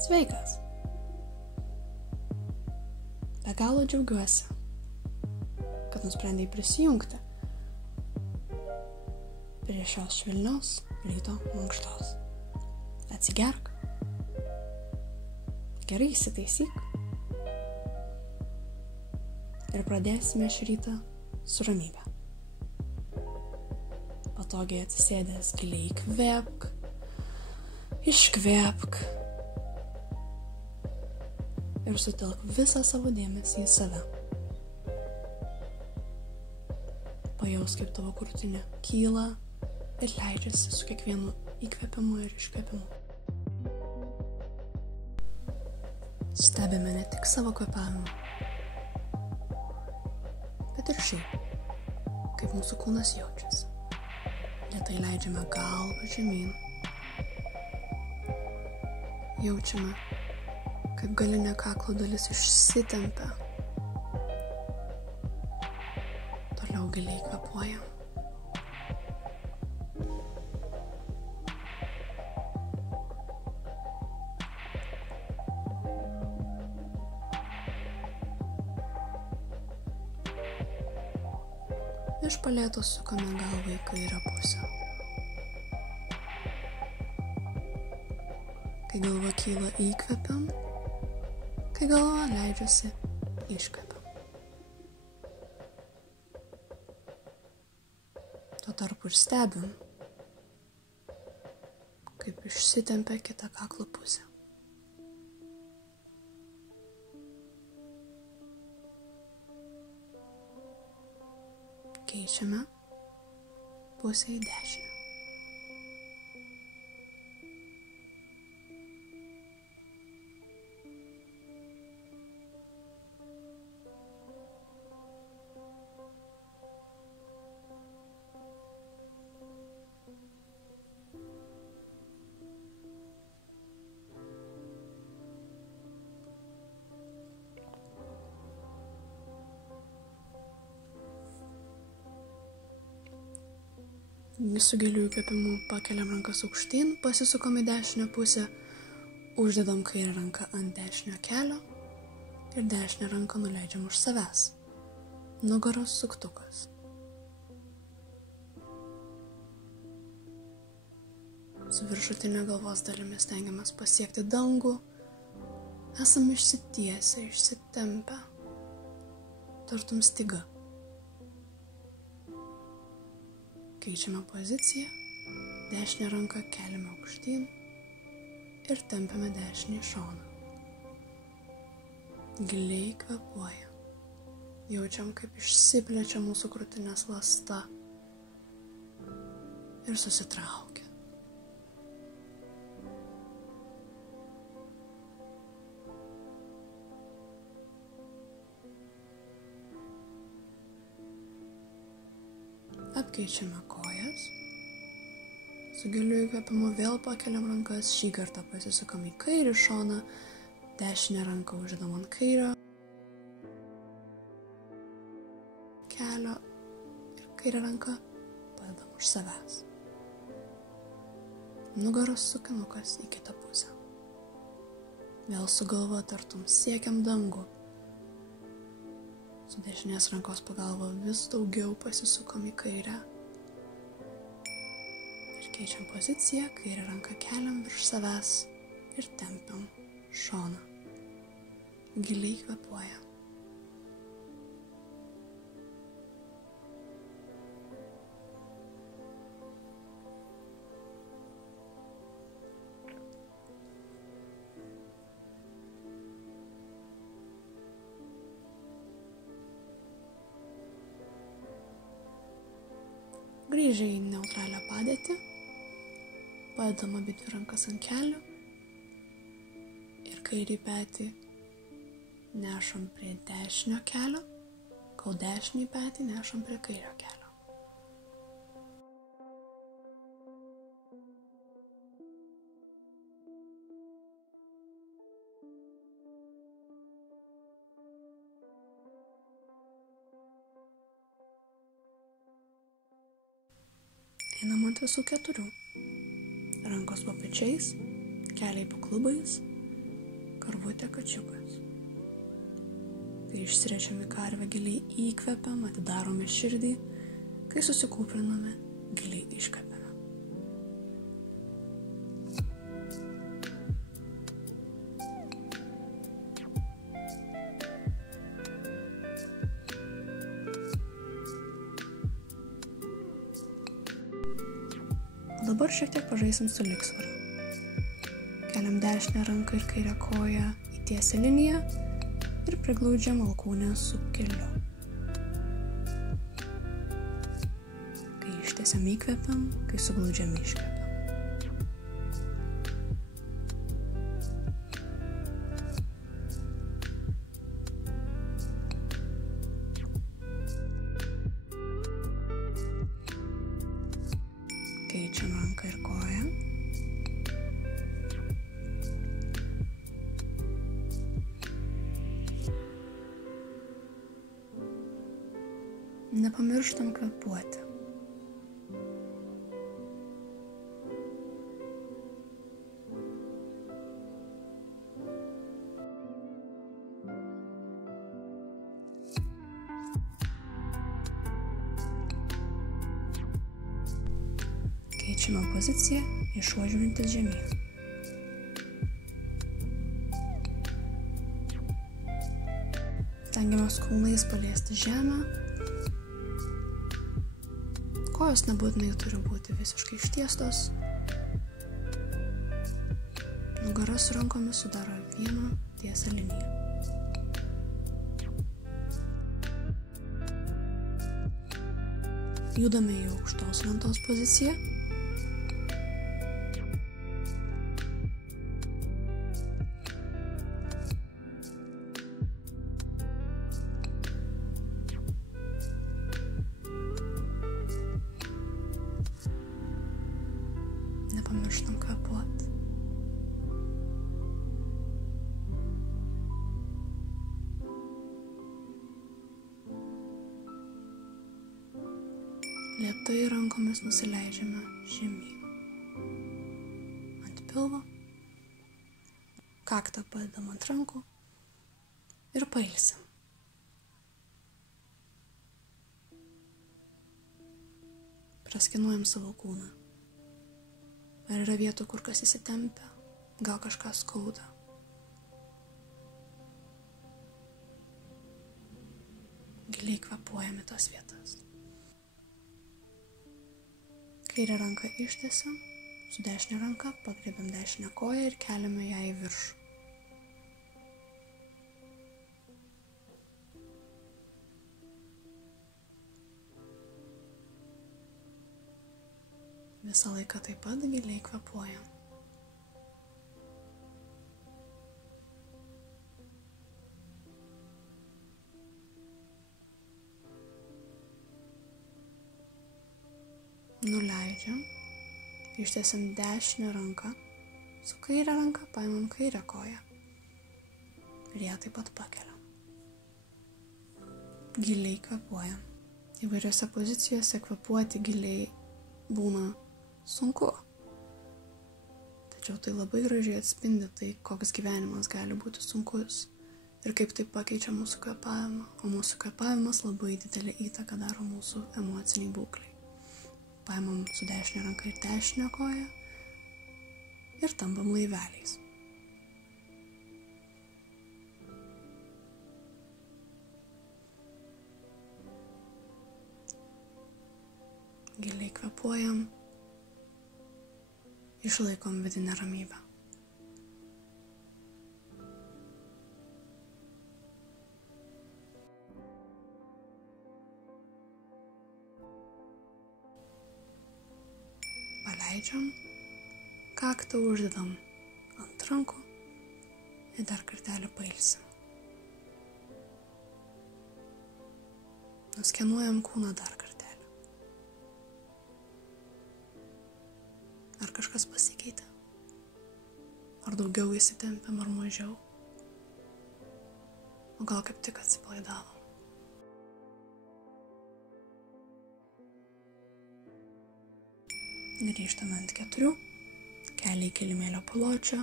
Sveikas. Be galo džiaugiuosi, kad nusprendei prisijungti prie šios švelnios ryto mankštos. Atsigerk. Gerai įsitaisyk. Ir pradėsime šį rytą su ramybe. Patogiai atsisėdęs giliai įkvėpk, iškvėpk ir sutelk visą savo dėmesį į save. Pajaus, kaip tavo krūtinė kyla ir leidžiasi su kiekvienu įkvėpimu ir iškvėpimu. Stebime ne tik savo kvėpavimą, bet ir šiaip, kaip mūsų kūnas jaučiasi. Lėtai leidžiame galvą žemyn. Jaučiame, kaip galinė kaklo dalis išsitempia. Toliau giliai kvėpuojam. Iš palėtos sukame galvą į kairę pusę. Kai galva kyla įkvepiam, kai galva leidžiasi iškvepiam. Tuo tarpu ir stebim, kaip išsitempia kita kaklo pusė. Keičiame pusę į dešinę. Su giliu įkvėpimu pakeliam rankas aukštyn, pasisukam į dešinę pusę, uždedam kairę ranką ant dešinio kelio ir dešinę ranką nuleidžiam už savęs. Nugaros suktukas. Su viršutinė galvos dalimi stengiamės pasiekti dangų. Esam išsitiesę, išsitempę, tartum styga. Keičiame poziciją, dešinę ranką keliame aukštyn ir tempiame dešinį šoną. Giliai kvėpuoja. Jaučiam, kaip išsiplečia mūsų krūtinės ląsta ir susitraukia. Apkeičiame kojas. Su giliu įkvėpimu vėl pakeliam rankas, šį kartą pasisukam į kairį šoną, dešinę ranką uždedam ant kairio kelio ir kairę ranką padedam už savęs. Nugaros sukinukas į kitą pusę. Vėl su galva tartum siekiam dangų. Su dešinės rankos pagalba vis daugiau pasisukam į kairę. Ir keičiam poziciją, kairę ranką keliam virš savęs ir tempiam šoną. Giliai kvėpuojam. Grįžę į neutralią padėtį, padedam abidvi rankas ant kelių ir kairį petį nešam prie dešinio kelio, kol dešinį petį nešam prie kairio kelio. Einam ant visų keturių. Rankos po pečiais, keliai po klubais, karvutė kačiukas. Kai išsiriečame karvę, giliai įkvepiam, atidarome širdį, kai susikūpriname, giliai iškvepiame. O dabar šiek tiek pažaisim su lygsvara. Keliam dešinę ranką ir kairę koją į tiesią liniją ir priglaudžiam alkūnę su keliu. Kai ištiesiam įkvepiam, kai suglaudžiam iškvepiam. Keičiam ranką ir koją. Nepamirštam kvėpuoti. Keičiame poziciją, išuožiuojantis žemyn. Stengiamės kulnais paliesti žemę. Kojos nebūtinai turi būti visiškai ištiestos. Nugara su rankomis sudaro vieną tiesią liniją. Judame į aukštos lentos poziciją. Nepamirštam kvėpuoti. Lėtai rankomis nusileidžiame žemyn. Ant pilvo. Kaktą padedam ant rankų ir pailsim. Praskenuojam savo kūną. Ar yra vietų, kur kas įsitempia, gal kažką skauda. Giliai kvėpuojame tas vietas. Kairę ranką ištiesiam, su dešinė ranka pagriebiam dešinę koją ir keliame ją į viršų. Visą laiką taip pat giliai kvėpuojam. Nuleidžiam, ištiesiam dešinę ranką, su kairę ranką paimam kairę koją ir ją taip pat pakeliam. Giliai kvėpuojam. Įvairiose pozicijose kvėpuoti giliai būna sunku. Tačiau tai labai gražiai atspindi tai, koks gyvenimas gali būti sunkus ir kaip tai pakeičia mūsų kvėpavimą, o mūsų kvėpavimas labai didelį įtaką daro mūsų emociniai būklei. Paimam su dešinė ranka ir dešinę koją ir tampam laiveliais. Giliai kvėpuojam, išlaikom vidinę ramybę. Paleidžiam, kaktą uždedam ant rankų ir dar kartelį pailsim. Nuskenuojam kūną dar kartelį. Ar kažkas pasikeitė? Ar daugiau įsitempėm, ar mažiau? O gal kaip tik atsipalaidavom? Grįžtame ant 4, keliai kilimėlio paločio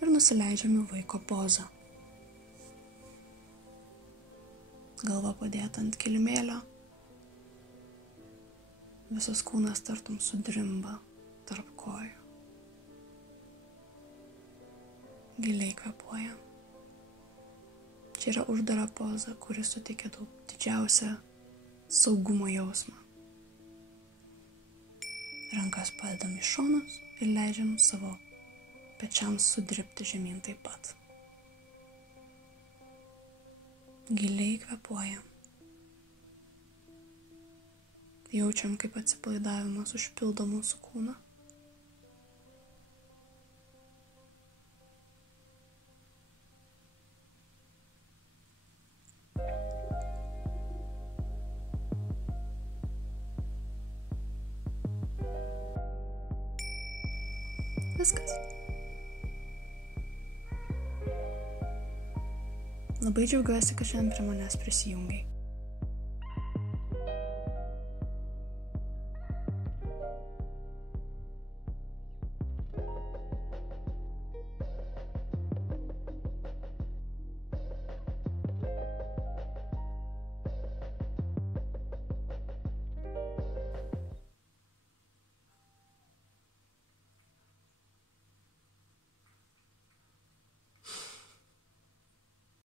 ir nusileidžiame vaiko pozą. Galva padėta ant kilimėlio, visas kūnas tartum sudrimba tarp kojų. Giliai kvėpuojam. Čia yra uždara poza, kuris suteikia didžiausią saugumo jausmą. Rankas padedam į šonus ir leidžiam savo pečiams sudribti žemyn taip pat. Giliai kvėpuojam. Jaučiam, kaip atsipalaidavimas užpildo mūsų kūną. Viskas. Labai džiaugiuosi, kad šiandien prie manęs prisijungiai.